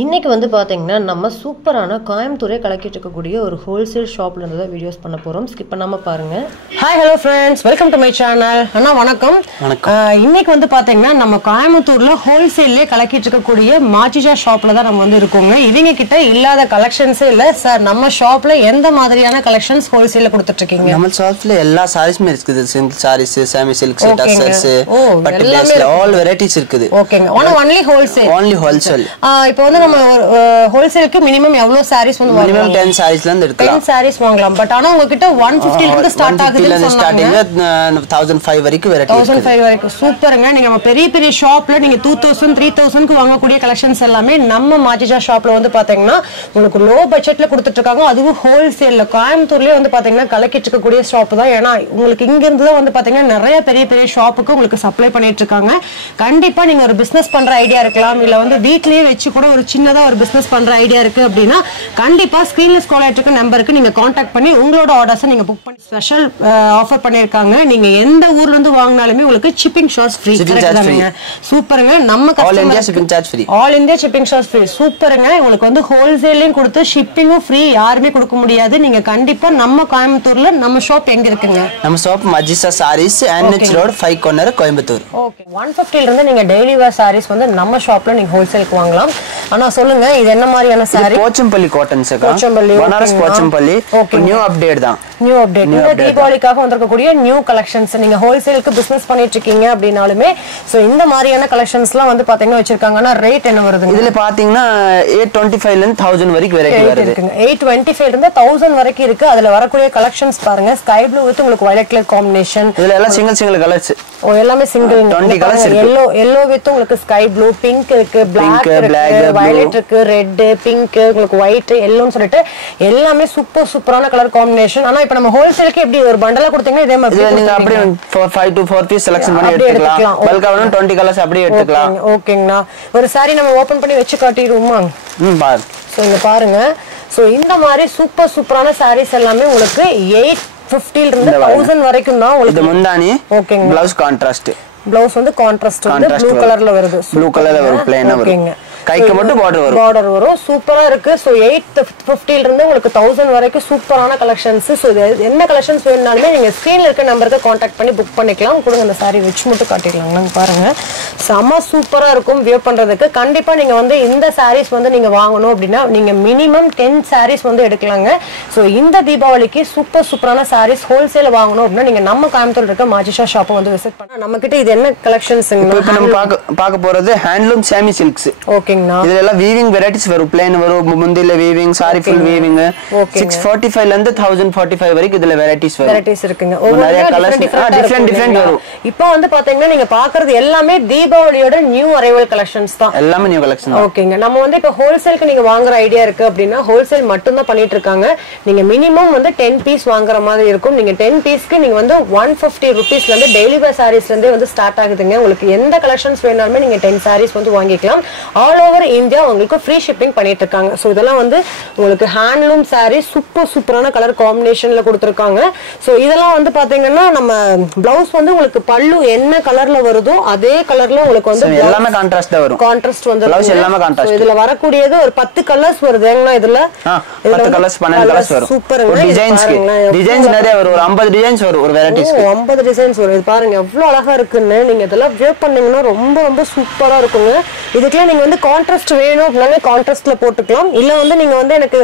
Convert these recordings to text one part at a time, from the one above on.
இன்னைக்கு வந்து பாத்தீங்கன்னா நம்ம சூப்பரான கோயம்புத்தூரே கலக்கிட்டு இருக்கக்கூடிய ஒரு ஹோல்சேல் ஷாப்ல இருந்து தான் வீடியோஸ் பண்ண போறோம். ஸ்கிப் பண்ணாம பாருங்க. Hi hello friends, welcome to my channel. அண்ணா வணக்கம். இன்னைக்கு வந்து பாத்தீங்கன்னா நம்ம கோயம்புத்தூர்ல ஹோல்சேல்லே கலக்கிட்டு இருக்கக்கூடிய மாச்சிஷா ஷாப்ல தான் நம்ம வந்து இருக்கோங்க. இவங்க கிட்ட இல்லாத கலெக்ஷன்ஸே இல்ல சார். நம்ம ஷாப்ல எந்த மாதிரியான கலெக்ஷன்ஸ் ஹோல்சேல்ல கொடுத்துட்டு இருக்கீங்க? நம்ம ஷாப்ல எல்லா சாரீஸுமே இருக்குது. சில்க் சாரீஸ், செமி சில்க்ஸ், டசர்ஸ், பட்டு பேஸ்ல ஆல் வெரைட்டிஸ் இருக்குது. ஓகேங்க. only wholesale. only wholesale. இப்போ வந்து நம்ம ஹோல்சேலுக்கு மினிமம் எவ்வளவு சாரீஸ் வந்து மினிமம் 10 சாரீஸ்ல இருந்து எடுக்கலாம். 10 சாரீஸ் வாங்கலாம். பட் ஆனா உங்க கிட்ட 150 ல இருந்து ஸ்டார்ட் ஆகுதுன்னு சொன்னாங்க. 1005 வரைக்கும் வெரைட்டி 1005 வரைக்கும் சூப்பர்ங்க. நீங்க நம்ம பெரிய பெரிய ஷாப்ல நீங்க 2000 3000 க்கு வாங்கக்கூடிய கலெக்ஷன்ஸ் எல்லாமே நம்ம மாச்சிஷா ஷாப்ல வந்து பாத்தீங்கன்னா உங்களுக்கு லோ பட்ஜெட்ல கொடுத்துட்டு இருக்காங்க. அதுவும் ஹோல்சேல்ல கோயம்புத்தூர்லயே வந்து பாத்தீங்கன்னா கலக்கிட்டு இருக்கக்கூடிய ஷாப் தான். ஏன்னா உங்களுக்கு இங்க இருந்து தான் வந்து பாத்தீங்கன்னா நிறைய பெரிய பெரிய ஷாப்புக்கு உங்களுக்கு சப்ளை பண்ணிட்டு இருக்காங்க. கண்டிப்பா நீங்க ஒரு பிசினஸ் பண்ற ஐடியா இருக்கலாம், இல்ல வந்து வீட்லயே வச்சு கூட ஒரு சின்னதா ஒரு பிசினஸ் பண்ற ஐடியா இருக்கு அப்படின்னா கண்டிப்பா ஸ்கிரீன்ல ஸ்க்ரால் ஆயிட்டு இருக்க நம்பருக்கு நீங்க கான்டாக்ட் பண்ணி உங்களோட ஆர்டர்ஸ் நீங்க புக் பண்ணி ஸ்பெஷல் ஆஃபர் பண்ணிருக்காங்க. நீங்க எந்த ஊர்ல இருந்து வாங்குனாலுமே உங்களுக்கு ஷிப்பிங் சார்ஜ் ஃப்ரீ. சூப்பருங்க. நம்ம all India shipping charge free. All India shipping charge free. சூப்பருங்க. உங்களுக்கு வந்து ஹோல்சேலையும் கொடுத்து ஷிப்பிங்கும் ஃப்ரீ. யாருமே கொடுக்க முடியாது. நீங்க கண்டிப்பா நம்ம கோயம்புத்தூர்ல நம்ம ஷாப் எங்க இருக்குங்க? நம்ம shop Majisha sarees NH road 5 corner Coimbatore. Okay. 150 ல இருந்து நீங்க டெய்லி வேர் சாரீஸ் வந்து நம்ம ஷாப்ல நீங்க ஹோல்சேலுக்கு வாங்கலாம். ஆனா சொல்லுங்க, இது என்ன மாதிரியான சாரி? போச்சம்பள்ளி காட்டன் சகா. போச்சம்பள்ளி, பனாரஸ் போச்சம்பள்ளி. நியூ அப்டேட் தான். New update. இந்த தீபாவளிக்காக வந்திருக்கக்கூடிய நியூ கலெக்ஷன்ஸ். நீங்க ஹோல்சேலுக்கு பிசினஸ் பண்ணிட்டு இருக்கீங்க அப்படினாலுமே சோ இந்த மாதிரியான கலெக்ஷன்ஸ்லாம் வந்து பாத்தீங்கன்னா வச்சிருக்காங்கன்னா ரேட் என்ன வருது? இதுல பாத்தீங்கன்னா 825 ல இருந்து 1000 வரைக்கும் வெரைட்டி வருது. 825 ல இருந்து 1000 வரைக்கும் இருக்கு. அதுல வரக்கூடிய கலெக்ஷன்ஸ் பாருங்க. ஸ்கை ப்ளூ வித் உங்களுக்கு வயலட் கலர் காம்பினேஷன். இதுல எல்லாம் சிங்கிள் கலர்ஸ். எல்லாமே சிங்கிள் 20 கலர்ஸ் இருக்கு. yellow வித் உங்களுக்கு ஸ்கை ப்ளூ, பிங்க் இருக்கு, black இருக்கு, வயலட் இருக்கு, ரெட், பிங்க், உங்களுக்கு ஒயிட், yellowன்னு சொல்லிட்டு எல்லாமே சூப்பரான கலர் காம்பினேஷன். ஆனா இப்போ நம்ம ஹோல்சேலுக்கு எப்படி ஒரு பண்டலா கொடுத்தீங்கன்னா இதே மாதிரி நீங்க அப்படியே 5 to 4 பீஸ் செலக்ஷன் பண்ணி எடுத்துக்கலாம். பல்கா வேணும் 20 கலர்ஸ் அப்படியே எடுத்துக்கலாம். ஓகேங்கண்ணா. ஒரு சாரி நம்ம ஓபன் பண்ணி வச்சு காட்டிடுவோமா? பாரு. சோ இங்க பாருங்க. சோ இந்த மாதிரி சூப்பரான சாரீஸ் எல்லாமே உங்களுக்கு 850 ல இருந்து 1000 வரைக்கும் தான் உங்களுக்கு. இது முந்தானி. ஓகேங்க. Blouse contrast. ப்ளவுஸ் வந்து கான்ட்ராஸ்ட் வந்து ப்ளூ கலர்ல வருது. ப்ளூ கலர்ல வரும், ப்ளைனா வரும். கைக்கு மட்டும் பார்டர் வரும். சூப்பரா இருக்கு. சோ 850 ல இருந்து உங்களுக்கு 1000 வரைக்கும் சூப்பரான கலெக்ஷன்ஸ். சோ என்ன கலெக்ஷன்ஸ் வேணும்னாலுமே நீங்க ஸ்கிரீன்ல இருக்க நம்பருக்கு கான்டாக்ட் பண்ணி புக் பண்ணிக்கலாம். கொடுங்க அந்த சாரி வெச்சு மட்டும் காட்டிடலாம். நாங்க பாருங்க செம சூப்பரா இருக்கும் வியர் பண்றதுக்கு. கண்டிப்பா நீங்க வந்து இந்த சாரீஸ் வந்து நீங்க வாங்கணும் அப்படின்னா நீங்க மினிமம் 10 சாரீஸ் வந்து எடுக்கலாங்க. சோ இந்த தீபாவளிக்கு சூப்பரான சாரீஸ் ஹோல்சேல் வாங்கணும் அப்படின்னா நீங்க நம்ம கோயம்புத்தூர்ல இருக்க மாச்சிஷா ஷாப்பை வந்து விசிட் பண்ணா நம்ம கிட்ட இது என்ன கலெக்ஷன்ஸ்ங்க இப்போ நம்ம பார்க்க போறது ஹேண்ட்லூம் செமி சில்க்ஸ். ஓகேங்கண்ணா. இதுல எல்லாம் வீவிங் வெரைட்டிஸ் வரும். பிளைன் வரும், முந்தில வீவிங், சாரி ஃபுல் வீவிங். 645 ல இருந்து 1045 வரைக்கும் இதுல வெரைட்டிஸ் வரும். வெரைட்டிஸ் இருக்குங்க. நிறைய கலர்ஸ் டிஃபரண்ட் வரும். இப்போ வந்து பாத்தீங்கன்னா நீங்க பாக்குறது எல்லாமே தீபாவளியோட நியூ அரைவல் கலெக்ஷன்ஸ் தான். எல்லாமே நியூ கலெக்ஷன். ஓகேங்க. நம்ம வந்து இப்போ ஹோல்சேலுக்கு நீங்க வாங்குற ஐடியா இருக்கு அப்படின்னா ஹோல்சேல் மட்டும் தான் பண்ணிட்டு இருக்காங்க. நீங்க மினிமம் வந்து 10 பீஸ் வாங்குற மாதிரி இருக்கும். நீங்க 10 பீஸ்க்கு நீங்க வந்து 150 ரூபீஸ்ல இருந்து டெய்லி வேர் சாரீஸ்ல இருந்து வந்து ஸ்டார்ட் ஆகுதுங்க. உங்களுக்கு எந்த கலெக்ஷன்ஸ் வேணாலுமே நீங்க 10 சாரீஸ் வந்து வாங்கிக்கலாம். ஆல் ஓவர் இந்தியா உங்களுக்கு ஃப்ரீ ஷிப்பிங் பண்ணிட்டு இருக்காங்க. சோ இதெல்லாம் வந்து உங்களுக்கு ஹேண்ட்லூம் சாரி சூப்பரான கலர் காம்பினேஷன்ல கொடுத்திருக்காங்க. சோ இதெல்லாம் வந்து பாத்தீங்கன்னா நம்ம பிளவுஸ் வந்து உங்களுக்கு பல்லு என்ன கலர்ல வருதோ அதே கலர்ல உங்களுக்கு வந்து எல்லாமே கான்ட்ராஸ்ட் வரும். கான்ட்ராஸ்ட் வந்து பிளவுஸ் எல்லாமே கான்ட்ராஸ்ட். இதுல வரக்கூடியது ஒரு 10 கலர்ஸ் வருதுங்களா? இதுல 10 கலர்ஸ் 12 கலர்ஸ் வரும். சூப்பருங்க. டிசைன்ஸ் நிறைய வரும். ஒரு 50 டிசைன்ஸ் வரும் ஒரு வெரைட்டிஸ்க்கு. 50 டிசைன்ஸ் வரும். இது பாருங்க எவ்வளவு அழகா இருக்குன்னு. நீங்க இதெல்லாம் வியர் பண்ணீங்கன்னா ரொம்ப சூப்பரா இருக்குங்க. இதுக்குள்ள நீங்க வந்து கான்ட்ராஸ்ட் வேணும் அப்படின்னா கான்ட்ராஸ்ட்ல போட்டுக்கலாம். இல்ல வந்து நீங்க வந்து எனக்கு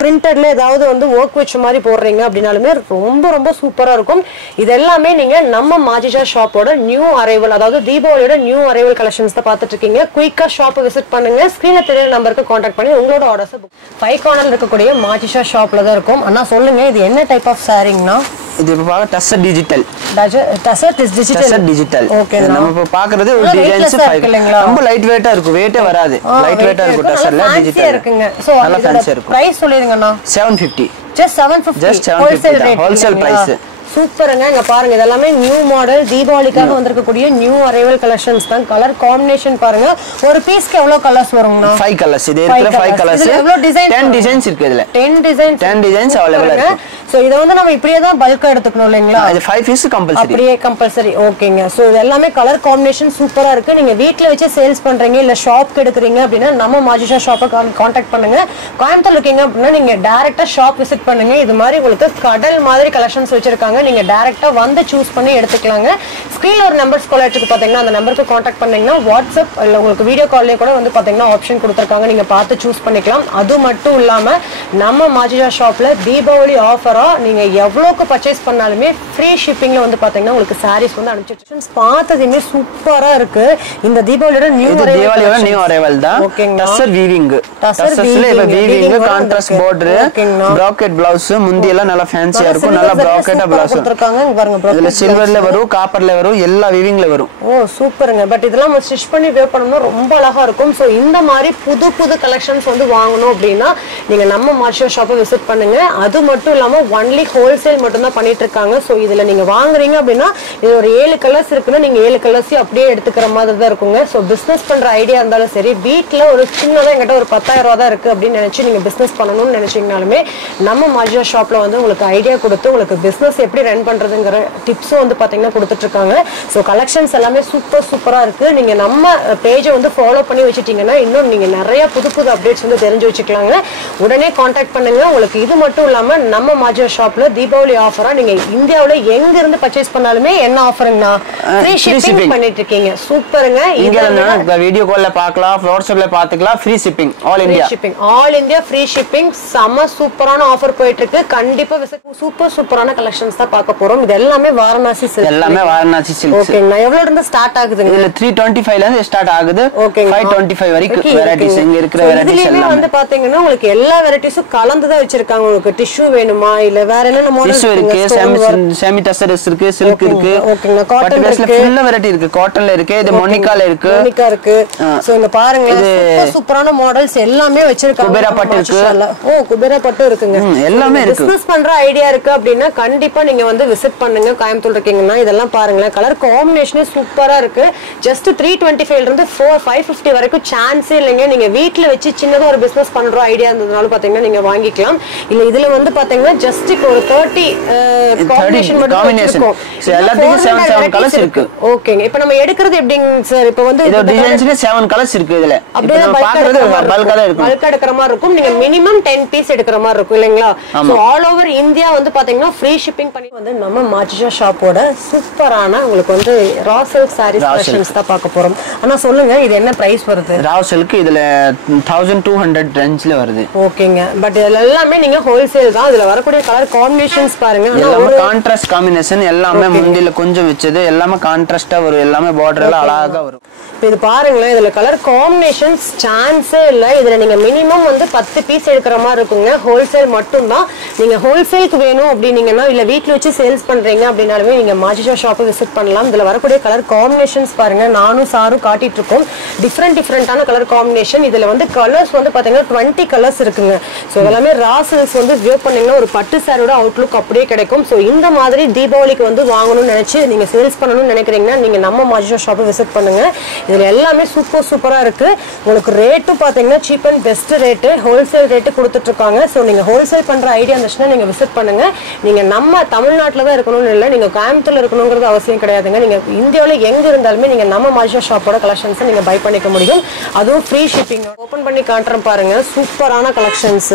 பிரிண்டட்ல ஏதாவது வந்து வர்க் வச்ச மாதிரி போடுறீங்க அப்படினாலுமே ரொம்ப சூப்பரா இருக்கும். இது எல்லாமே நீங்க நம்ம மாச்சிஷா ஷாப்போட நியூ அரைவல், அதாவது தீபாவளியோட நியூ அரைவல் கலெக்ஷன்ஸ் தான் பார்த்துட்டு இருக்கீங்க. குயிக்கா ஷாப் விசிட் பண்ணுங்க. ஸ்கிரீன்ல தெரியற நம்பருக்கு கான்டாக்ட் பண்ணி உங்களோட ஆர்டர்ஸ் 5 corner இருக்கக்கூடிய மாச்சிஷா ஷாப்ல தான் இருக்கும். அண்ணா சொல்லுங்க, இது என்ன டைப் ஆஃப் சாரிங்கனா? இது இப்ப பாக்க tussar digital. Tussar digital. Okay. நம்ம இப்ப பாக்குறது ஒரு டிசைன்ஸ் ரொம்ப லைட் வெயிட்டா இருக்கும். வெயிட்டே வராது. லைட் வெயிட்டா இருக்கும். டசர்ல டிஜிட்டல் இருக்குங்க. சோ அதோட பிரைஸ் சொல்லுங்க அண்ணா. 750. just 750 wholesale price. சூப்பருங்க. இங்க பாருங்க இதெல்லாம் நியூ மாடல் தீபாவளிக்காக வந்திருக்கக்கூடிய நியூ அரைவல் கலெக்ஷன்ஸ் தான். கலர் காம்பினேஷன் பாருங்க. ஒரு பீஸ்க்கு எவ்வளவு கலர்ஸ் வரும்னா 5 கலர்ஸ். இது இருக்கிற 5 கலர்ஸ். எவ்வளவு டிசைன் 10 டிசைன்ஸ் இருக்கு இதுல. 10 டிசைன்ஸ் அவேலபிளா இருக்கு. சோ இத வந்து நம்ம இப்படியே தான் பல்கா எடுத்துக்கணும் இல்லீங்களா? இது 5 பீஸ் கம்பல்சரி. அப்படியே கம்பல்சரி. ஓகேங்க. சோ இது எல்லாமே கலர் காம்பினேஷன் சூப்பரா இருக்கு. நீங்க வீட்ல வச்சு சேல்ஸ் பண்றீங்க இல்ல ஷாப்க்கு எடுக்குறீங்க அப்படினா நம்ம மாஜிஷா ஷாப்பை கான்டாக்ட் பண்ணுங்க. கோயம்புத்தூர்ல இருக்கீங்க அப்படினா நீங்க டைரக்டா ஷாப் விசிட் பண்ணுங்க. இது மாதிரி உங்களுக்கு கடல் மாதிரி கலெக்ஷன்ஸ் வச்சிருக்காங்க. நீங்க டைரக்டா வந்து சூஸ் பண்ணி எடுத்துக்கலாங்க. ஸ்கிரீன்ல ஒரு நம்பர் ஸ்க்ரோல் ஆயிட்டு பாத்தீங்கன்னா அந்த நம்பருக்கு கான்டாக்ட் பண்ணீங்கன்னா வாட்ஸ்அப் இல்ல உங்களுக்கு வீடியோ கால்லே கூட வந்து பாத்தீங்கன்னா ஆப்ஷன் கொடுத்திருக்காங்க. நீங்க பார்த்து சூஸ் பண்ணிக்கலாம். அது மட்டும் இல்லாம நம்ம மாஜிஷா ஷாப்ல தீபாவளி ஆஃபரா நீங்க எவ்வளவுக்கு பர்ச்சேஸ் பண்ணாலுமே ஃப்ரீ ஷிப்பிங்ல வந்து பாத்தீங்கன்னா உங்களுக்கு சாரீஸ் வந்து அனுப்பிச்சிட்டு பார்த்ததுமே சூப்பரா இருக்கு. இந்த தீபாவளியோட நியூ அரைவல் தான். டஸ்ஸர் வீவிங். டஸ்ஸர்ஸ்ல இப்ப weaving contrast border bracket blouse முந்தி எல்லாம் நல்லா ஃபேன்சியா இருக்கும். நல்லா ப்ராக்கெட்டா பிளவுஸ் கொடுத்திருக்காங்க. பாருங்க இதுல சில்வர்ல வரும், காப்பர்ல வரும், எல்லா வீவிங்ல வரும். ஓ சூப்பருங்க. பட் இதெல்லாம் ஸ்டிட்ச் பண்ணி வேர் பண்ணனும்னா ரொம்ப அழகா இருக்கும். சோ இந்த மாதிரி புது புது கலெக்ஷன்ஸ் வந்து வாங்கணும் அப்படினா நீங்க நம்ம மார்ஷா ஷாப்பை விசிட் பண்ணுங்க. அது மட்டும் இல்லாம ஒன்லி ஹோல்சேல் மட்டும் தான் பண்ணிட்டு இருக்காங்க. சோ இதுல நீங்க வாங்குறீங்க அப்படினா இது ஒரு 7 கலர்ஸ் இருக்குன்னா நீங்க 7 கலர்ஸ் அப்படியே எடுத்துக்கிற மாதிரி தான் இருக்குங்க. சோ பிசினஸ் பண்ற ஐடியா இருந்தாலும் சரி, வீட்ல ஒரு சின்னதா என்கிட்ட ஒரு 10,000 ரூபாய் தான் இருக்கு அப்படின்னு நினைச்சு நீங்க பிசினஸ் பண்ணணும்னு நினைச்சீங்கனாலுமே நம்ம மார்ஷா ஷாப்ல வந்து உங்களுக்கு ஐடியா கொடுத்து உங்களுக்கு பிசினஸ் எப்படி ரன் பண்றதுங்கிற டிப்ஸும் வந்து பாத்தீங்கன்னா கொடுத்துட்டு இருக்காங்க. சோ கலெக்ஷன்ஸ் எல்லாமே சூப்பரா இருக்கு. நீங்க நம்ம பேஜை வந்து ஃபாலோ பண்ணி வச்சிட்டீங்கன்னா இன்னும் நீங்க நிறைய புது புது அப்டேட்ஸ் வந்து தெரிஞ்சு வச்சுக்கலாங்க. உடனே கான்டாக்ட் பண்ணுங்க. உங்களுக்கு இது மட்டும் இல்லாம நம்ம மாஜா ஷாப்ல தீபாவளி ஆஃபரா நீங்க இந்தியாவுல எங்க இருந்து பர்ச்சேஸ் பண்ணாலுமே என்ன ஆஃபர்னா ஃப்ரீ ஷிப்பிங் பண்ணிட்டு இருக்கீங்க. சூப்பருங்க. இங்க வீடியோ கால்ல பார்க்கலாம், வாட்ஸ்அப்ல பாத்துக்கலாம். Free shipping all India free shipping. செம சூப்பரான ஆஃபர் போயிட்டு இருக்கு. கண்டிப்பா சூப்பரான கலெக்ஷன்ஸ் தான் பார்க்க போறோம். இது எல்லாமே வாரணாசி சில்க். எல்லாமே வாரணாசி சில்க். ஓகேங்க. எவ்வளவு இருந்து ஸ்டார்ட் ஆகுதுங்க? இதுல 325 ல இருந்து ஸ்டார்ட் ஆகுது. 525 வரைக்கும் வெரைட்டிஸ் இங்க இருக்கிற வெரைட்டிஸ் எல்லாம் வந்து பாத்தீங்கன்னா உங்களுக்கு எல்லா வெரைட்டிஸும் கலந்து தான் வச்சிருக்காங்க. உங்களுக்கு டிஷ்யூ வேணுமா இல்ல வேற என்ன மாடல்ஸ் இருக்கு? செமி டஸ்ஸர்ஸ் இருக்கு, சில்க் இருக்கு. ஓகேங்க. காட்டன் இருக்கு, ஃபுல் வெரைட்டி இருக்கு. காட்டன்ல இருக்கு, இது மோனிகால இருக்கு. சோ இங்க பாருங்க சூப்பரான மாடல்ஸ் எல்லாமே வச்சிருக்காங்க. குபேரா பட்டு இருக்கு. குபேரா பட்டு இருக்குங்க. எல்லாமே இருக்கு. பிசினஸ் பண்ற ஐடியா இருக்கு அப்படினா கண்டிப்பா நீங்க வந்து விசிட் பண்ணுங்க. கோயம்புத்தூர் இருக்கீங்கன்னா இதெல்லாம் பாருங்க. கலர் காம்பினேஷன் சூப்பரா இருக்கு. ஜஸ்ட் 325 ல இருந்து 550 வரைக்கும் சான்ஸே இல்லைங்க. நீங்க வீட்ல வச்சு சின்னதா ஒரு பிசினஸ் பண்ற ஐடியா இருந்ததுனால பாத்தீங்கன்னா நீங்க வாங்கிக்கலாம். இல்ல இதுல வந்து பாத்தீங்கன்னா ஜஸ்ட் ஒரு 30 காம்பினேஷன் மட்டும் இருக்கும். எல்லாத்துக்கும் 7 கலர்ஸ் இருக்கு. ஓகேங்க. இப்போ நம்ம எடுக்கிறது எப்படிங்க சார்? இப்போ வந்து இந்த டிசைன்ஸ்ல 7 கலர்ஸ் இருக்கு. இதுல அப்படியே பாக்குறது பல்கா இருக்கும். பல்கா எடுக்கிற மாதிரி இருக்கும். நீங்க மினிமம் 10 பீஸ் எடுக்கிற மாதிரி இருக்கும் இல்லைங்களா? சோ ஆல் ஓவர் இந்தியா வந்து பாத்தீங்கன்னா ஃப்ரீ ஷிப்பிங் பண்ணி வந்து நம்ம மார்ஷா ஷாப்போட சூப்பரான உங்களுக்கு வந்து ரா சில்க் சாரீஸ் கலெக்ஷன்ஸ் தான் பார்க்க போறோம். ஆனா சொல்லுங்க இது என்ன பிரைஸ் வருது? ரா சில்க் இதுல 1200 ரேஞ்ச்ல வருது. ஓகேங்க. பட் இதுல எல்லாமே நீங்க ஹோல்சேல் தான். இதுல வரக்கூடிய கலர் காம்பினேஷன்ஸ் பாருங்க. எல்லாமே கான்ட்ராஸ்ட் காம்பினேஷன். எல்லாமே முந்தில கொஞ்சம் வெச்சது எல்லாமே கான்ட்ராஸ்டா வரும். எல்லாமே பார்டர் எல்லாம் அழகா வரும். இது பாருங்க. இதுல கலர் காம்பினேஷன்ஸ் சான்ஸே இல்ல. இதுல நீங்க மினிமம் வந்து 10 பீஸ் எடுக்கிற மாதிரி இருக்குங்க. ஹோல்சேல் மட்டும் தான். நீங்க ஹோல்சேலுக்கு வேணும் அப்படினீங்கன்னா இல்ல வீட்ல வச்சு சேல்ஸ் பண்றீங்க அப்படினாலுமே நீங்க மார்ஷா ஷாப்பை விசிட் பண்ணலாம். இதுல வரக்கூடிய கலர் காம்பினேஷன்ஸ் பாருங்க. நானும் சாரும் காட்டிட்டு இருக்கோம். டிஃபரெண்டான கலர் காம்பினேஷன். இதுல வந்து கலர்ஸ் வந்து பாத்தீங்கன்னா 20 கலர்ஸ் இருக்குங்க. சோ எல்லாமே ரா சில்க்ஸ் வந்து வியர் பண்ணீங்கன்னா ஒரு பட்டு சாரியோட அவுட்லுக் அப்படியே கிடைக்கும். சோ இந்த மாதிரி தீபாவளிக்கு வந்து வாங்கணும்னு நினைச்சு நீங்க சேல்ஸ் பண்ணணும்னு நினைக்கிறீங்கன்னா நீங்க நம்ம மார்ஷா ஷாப்பை விசிட் பண்ணுங்க. இதுல எல்லாமே சூப்பரா இருக்கு. உங்களுக்கு ரேட்டும் பாத்தீங்கன்னா cheap and best rate, wholesale rate கொடுத்துட்டு இருக்காங்க. சோ நீங்க ஹோல்சேல் பண்ற ஐடியா இருந்துச்சுன்னா நீங்க விசிட் பண்ணுங்க. நீங்க நம்ம தமிழ்நாட்டுல தான் இருக்கணும்னு இல்ல, நீங்க கோயம்புத்தூர்ல இருக்கணுங்கிறது அவசியம் கிடையாதுங்க. நீங்க இந்தியாவில எங்க இருந்தாலுமே நீங்க நம்ம மார்ஷா ஷாப்போட கலெக்ஷன்ஸ் நீங்க பை பண்ணிக்க முடியும். அதுவும் ஃப்ரீ ஷிப்பிங். ஓபன் பண்ணி காட்டுறேன் பாருங்க. சூப்பரான கலெக்ஷன்ஸ்.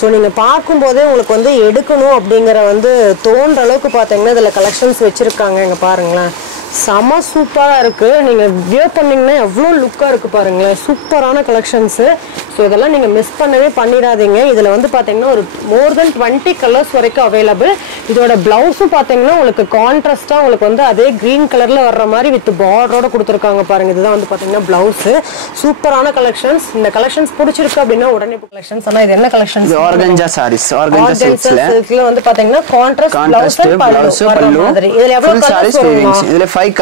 சோ நீங்க பார்க்கும் போதே உங்களுக்கு வந்து எடுக்கணும் அப்படிங்கிற வந்து தோன்ற அளவுக்கு பாத்தீங்கன்னா இதுல கலெக்ஷன்ஸ் வச்சிருக்காங்க. இங்க பாருங்களேன். செம சூப்பரா இருக்கு. நீங்க வியர் பண்ணீங்கன்னா எவ்வளவு லுக்கா இருக்கு பாருங்களேன். சூப்பரான கலெக்ஷன்ஸ். ஸோ இதெல்லாம் நீங்க மிஸ் பண்ணவே பண்ணிடாதீங்க. இதுல வந்து பாத்தீங்கன்னா ஒரு மோர் தென் 20 கலர்ஸ் வரைக்கும் அவைலபிள். இதோட பிளவுஸும் பாத்தீங்கன்னா உங்களுக்கு கான்ட்ராஸ்டா உங்களுக்கு வந்து அதே கிரீன் கலர்ல வர்ற மாதிரி வித் பார்டரோட கொடுத்துருக்காங்க பாருங்க. இதுதான் வந்து பாத்தீங்கன்னா பிளவுஸ். சூப்பரான கலெக்ஷன்ஸ். இந்த கலெக்ஷன்ஸ் பிடிச்சிருக்கு அப்படின்னா உடனே கலெக்ஷன்ஸ். ஆனா இது என்ன கலெக்ஷன்ஸ்? ஆர்கன்ஜா சாரீஸ். ஆர்கன்ஜா சில்க்ல வந்து பாத்தீங்கன்னா கான்ட்ராஸ்ட் பிளவுஸ் பல்லு மாதிரி. இதுல எவ்வளவு கலர்ஸ் வருங்க? இதுல 5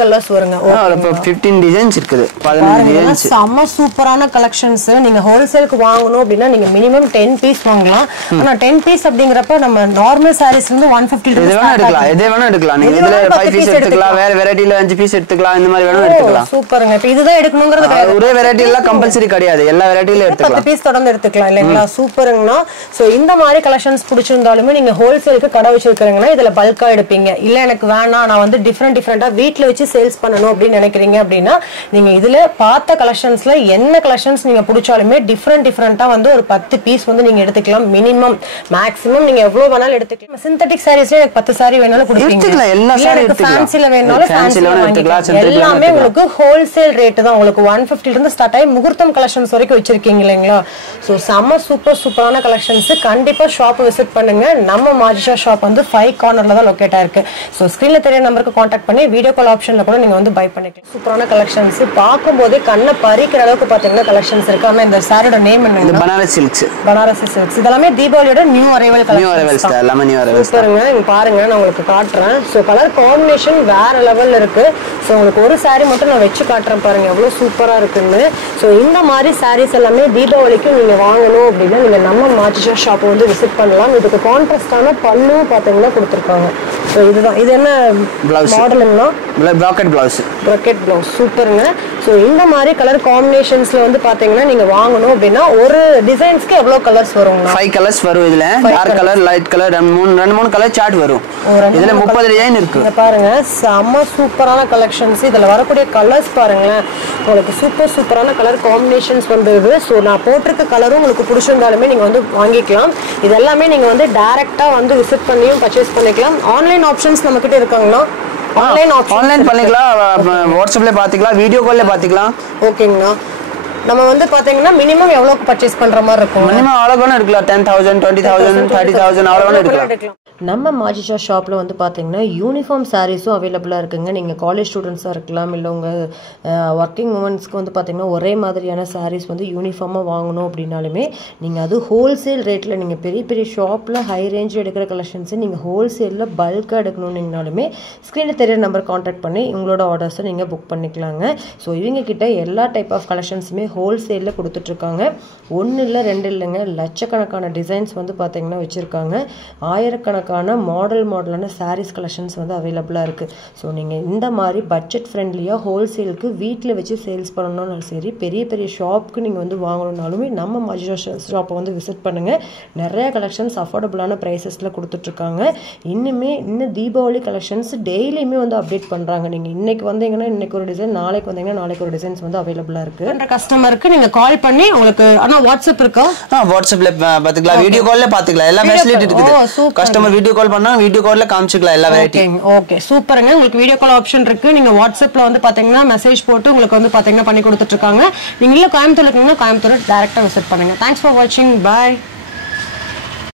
கலர்ஸ் வருங்க. ஓகே. 15 டிசைன்ஸ் இருக்குது. 15 டிசைன்ஸ். செம சூப்பரான கலெக்ஷன்ஸ். கலெக்ஷன்ஸ் நீங்க ஹோல்சேலுக்கு வாங்கணும் அப்படின்னா நீங்க மினிமம் 10 பீஸ் வாங்கலாம். ஆனா 10 பீஸ் அப்படிங்கறப்ப நம்ம நார்மல் சாரீஸ்ல இருந்து 150 இது வேணா எடுக்கலாம், இதே வேணா எடுக்கலாம். நீங்க இதுல 5 பீஸ் எடுத்துக்கலாம், வேற வெரைட்டில 5 பீஸ் எடுத்துக்கலாம், இந்த மாதிரி வேணா எடுத்துக்கலாம். சூப்பருங்க. இப்போ இதுதான் எடுக்கணும்ங்கிறது கிடையாது, ஒரே வெரைட்டி எல்லாம் கம்பல்சரி கிடையாது, எல்லா வெரைட்டில எடுத்துக்கலாம். 10 பீஸ் தொடர்ந்து எடுத்துக்கலாம் இல்லைங்களா? சூப்பருங்கண்ணா. சோ இந்த மாதிரி கலெக்ஷன்ஸ் பிடிச்சிருந்தாலுமே நீங்க ஹோல்சேலுக்கு கடை வச்சிருக்கீங்கன்னா இதுல பல்கா எடுப்பீங்க. இல்ல எனக்கு வேணாம், நான் வந்து டிஃபரெண்டா வீட்ல வச்சு சேல்ஸ் பண்ணணும் அப்படின்னு நினைக்கிறீங்க அப்படின்னா நீங்க இதுல பார்த்த கலெக்ஷன்ஸ்ல என்ன கலெக்ஷன்ஸ் நீங்க பிடிச்சாலுமே டிஃபரெண்டா வந்து ஒரு 10 பீஸ் வந்து நீங்க எடுத்துக்கலாம். மினிமம் மேக்ஸிமம் நீங்க எவ்வளவு வேணாலும் எடுத்துக்கலாம். சிந்தட்டிக் சாரீஸ்ல எனக்கு 10 சாரி வேணாலும் கொடுப்பீங்க, எல்லா சாரி எடுத்துக்கலாம். ஃபேன்சில வேணாலும் ஃபேன்சில எடுத்துக்கலாம். எல்லாமே உங்களுக்கு ஹோல்சேல் ரேட் தான். உங்களுக்கு 150 இருந்து ஸ்டார்ட் ஆகி முகூர்த்தம் கலெக்ஷன்ஸ் வரைக்கும் வச்சிருக்கீங்க இல்லைங்களா? சோ செம்ம சூப்பரான கலெக்ஷன்ஸ். கண்டிப்பா ஷாப் விசிட் பண்ணுங்க. நம்ம மாஜிஷா ஷாப் வந்து 5 கார்னர்ல தான் லொகேட் ஆயிருக்கு. சோ ஸ்கிரீன்ல தெரிய நம்பருக்கு கான்டாக்ட் பண்ணி வீடியோ கால் ஆப்ஷன்ல கூட நீங்க வந்து பை பண்ணிக்கலாம். சூப்பரான கலெக்ஷன்ஸ் பாக்கும்போதே கண்ணை பறிக்கிற அளவுக்கு பாத்தீங்கன்னா கலெக்ஷன்ஸ் இருக்கு. ஆனா இந்த சாரியோட நேம் என்ன? பனாரஸ் சில்க்ஸ். பனாரசி சில்க்ஸ். இதெல்லாம் தீபாவளியோட நியூ அரைவல் கலெக்ஷன்ஸ். எல்லாமே நியூ அரைவல். சூப்பருங்க. இங்க பாருங்க, நான் உங்களுக்கு காட்டுறேன். சோ கலர் காம்பினேஷன் வேற லெவல்ல இருக்கு. சோ உங்களுக்கு ஒரு சாரி மட்டும் நான் வெச்சு காட்டுறேன் பாருங்க எவ்வளவு சூப்பரா இருக்குன்னு. சோ இந்த மாதிரி சாரீஸ் எல்லாமே தீபாவளிக்கு நீங்க வாங்கணும் அப்படின்னா நீங்க நம்ம மாஜிஷா ஷாப் வந்து விசிட் பண்ணலாம். இதுக்கு கான்ட்ராஸ்டான பல்லு பாத்தீங்கன்னா கொடுத்துருக்காங்க. சோ இதுதான், இது என்ன மாடல்னா ப்ராக்கெட் பிளவுஸ். Bracket blouse. சூப்பருங்க. சோ இந்த மாதிரி கலர் காம்பினேஷன்ஸ்ல வந்து பாத்தீங்கன்னா நீங்க வாங்கணும் அப்படின்னா ஒரு டிசைன்ஸ்க்கு எவ்வளவு கலர்ஸ் வரும்? 5 கலர்ஸ் வரும். இதுல டார்க் கலர், லைட் கலர், ரெண்டு மூணு கலர் சார்ட் வரும். இதுல 30 டிசைன் இருக்கு. இங்க பாருங்க செம்ம சூப்பரான கலெக்ஷன்ஸ். இதுல வரக்கூடிய கலர்ஸ் பாருங்களேன், உங்களுக்கு சூப்பரான கலர் காம்பினேஷன்ஸ் வந்துருது. சோ நான் போட்டிருக்க கலரும் உங்களுக்கு பிடிச்சிருந்தாலுமே நீங்க வந்து வாங்கிக்கலாம். இது எல்லாமே நீங்க வந்து டைரக்டா வந்து விசிட் பண்ணியும் பர்ச்சேஸ் பண்ணிக்கலாம். ஆன்லைன் ஆப்ஷன்ஸ் நம்ம கிட்ட இருக்காங்கன்னா ஆன்லைன் பண்ணிக்கலாம், வாட்ஸ்அப்ல பாத்துக்கலாம், வீடியோ கால்ல பாத்துக்கலாம். ஓகேங்கண்ணா. நம்ம வந்து பாத்தீங்கன்னா மினிமம் எவ்வளவுக்கு பர்ச்சேஸ் பண்ற மாதிரி இருக்கும்? மினிமம் அவ்வளவுக்கு எடுக்கலாம். 10,000, 20,000, 30,000 அவ்வளவுக்கு எடுக்கலாம். நம்ம மாஜிஷா ஷாப்ல வந்து பாத்தீங்கன்னா யூனிஃபார்ம் சாரீஸும் அவைலபிளா இருக்குங்க. நீங்க காலேஜ் ஸ்டூடெண்ட்ஸா இருக்கலாம், இல்ல உங்க ஒர்க்கிங் உமன்ஸ்க்கு வந்து பாத்தீங்கன்னா ஒரே மாதிரியான சாரீஸ் வந்து யூனிஃபார்மா வாங்கணும் அப்படின்னாலுமே நீங்க அது ஹோல்சேல் ரேட்ல, நீங்க பெரிய ஷாப்ல ஹை ரேஞ்ச் எடுக்கிற கலெக்ஷன்ஸ் நீங்க ஹோல்சேல்ல பல்கா எடுக்கணும்னாலுமே ஸ்கிரீன்ல தெரிய நம்பர் கான்டாக்ட் பண்ணி உங்களோட ஆர்டர்ஸை நீங்க புக் பண்ணிக்கலாங்க. ஸோ இவங்க கிட்ட எல்லா டைப் ஆஃப் கலெக்ஷன்ஸுமே ஹோல்சேல்ல கொடுத்துட்டு இருக்காங்க. 1 இல்ல 2 இல்லைங்க, லட்சக்கணக்கான டிசைன்ஸ் வந்து பாத்தீங்கன்னா வச்சிருக்காங்க. ஆயிரக்கணக்கான மாடலான சாரீஸ் கலெக்ஷன்ஸ் வந்து அவைலபிளா இருக்கு. ஸோ நீங்க இந்த மாதிரி பட்ஜெட் ஃப்ரெண்ட்லியா ஹோல்சேலுக்கு வீட்டில் வச்சு சேல்ஸ் பண்ணணும்னாலும் சரி, பெரிய ஷாப்க்கு நீங்க வந்து வாங்கணும்னாலுமே நம்ம மாஜிஷா ஷாப்பை வந்து விசிட் பண்ணுங்க. நிறைய கலெக்ஷன்ஸ் அஃபோர்டபுளான பிரைசஸ்ல கொடுத்துட்டு இருக்காங்க. இன்னும் தீபாவளி கலெக்ஷன்ஸ் டெய்லியுமே வந்து அப்டேட் பண்றாங்க. நீங்க இன்னைக்கு வந்தீங்கன்னா இன்னைக்கு ஒரு டிசைன், நாளைக்கு வந்தீங்கன்னா நாளைக்கு ஒரு டிசைன்ஸ் வந்து அவைலபிளா இருக்கு. கஸ்டமருக்கு நீங்க கால் பண்ணி உங்களுக்கு ஆனா வாட்ஸ்அப் இருக்கா? வாட்ஸ்அப்ல பாத்துக்கலாம், வீடியோ கால்ல பாத்துக்கலாம், எல்லா ஃபெசிலிட்டி இருக்குது. கஸ்டமர் வீடியோ கால் பண்ணா வீடியோ கால்ல காமிச்சுக்கலாம் எல்லா வெரைட்டி. ஓகே சூப்பருங்க. உங்களுக்கு வீடியோ கால் ஆப்ஷன் இருக்கு. நீங்க வாட்ஸ்அப்ல வந்து பாத்தீங்கன்னா மெசேஜ் போட்டு உங்களுக்கு வந்து பாத்தீங்கன்னா பண்ணி கொடுத்துட்டு இருக்காங்க. நீங்க இல்ல கோயம்புத்தூர்ல இருக்கீங்கன்னா கோயம்புத்தூர் டைரக்டா விசிட் பண்ணுங்க. தேங்க்ஸ் ஃபார் வாட்சிங். பை.